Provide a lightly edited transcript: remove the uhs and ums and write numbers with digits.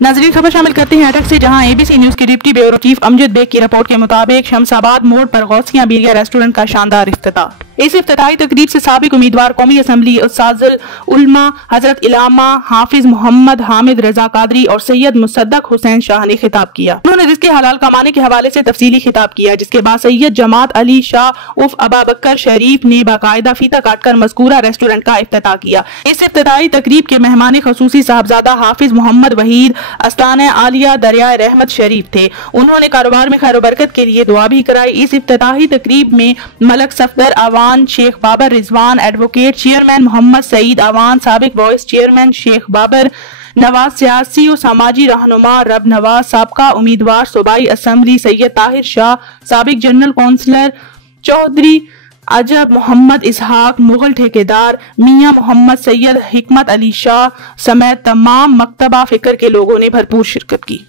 नाजरीन, खबर शामिल करते हैं अटक से, जहां एबीसी न्यूज के deputy bureau chief Amjad bag की रिपोर्ट के मुताबिक शमसाबाद मोड़ पर गौसिया बीरिया रेस्टोरेंट का शानदार इफ्तिताह। इस इफ्तिताही तकरीब से साबिक उम्मीदवार कौमी असम्बली उस्ताजुल उलमा हजरत इलामा हाफिज मोहम्मद हामिद रजा कादरी और सैयद मुसद्दक हुसैन शाह ने खिताब किया। उन्होंने रिज़्क़े हलाल कमाने के हवाले से तफसीली खिताब किया, जिसके बाद सैयद जमात अली शाह उफ अबाबकर शरीफ ने बाकायदा फीता काटकर मज़कूरा रेस्टोरेंट का इफ्तिताह किया। इस इफ्तिताही तकरीब के मेहमान खसूसी साहबजादा हाफिज मोहम्मद वहीद अस्ताना आलिया दरियाए रहमत शरीफ थे। उन्होंने कारोबार में खैर बरकत के लिए दुआ भी कराई। इस इफ्तिताही तकरीब में मलक सफदर अवान, शेख बाबर रिजवान, एडवोकेट चेयरमैन मोहम्मद सईद अवान, साबिक वाइस चेयरमैन शेख बाबर नवाज, सियासी और समाजी रहनुमा रब नवाज, साबका उम्मीदवार सूबाई असम्बली सैयद ताहिर शाह, साबिक जनरल कौंसलर चौधरी अजब मोहम्मद इसहाक, मुगल ठेकेदार मियां मोहम्मद सैयद हिकमत अली शाह समेत तमाम मकतबा फिक्र के लोगों ने भरपूर शिरकत की।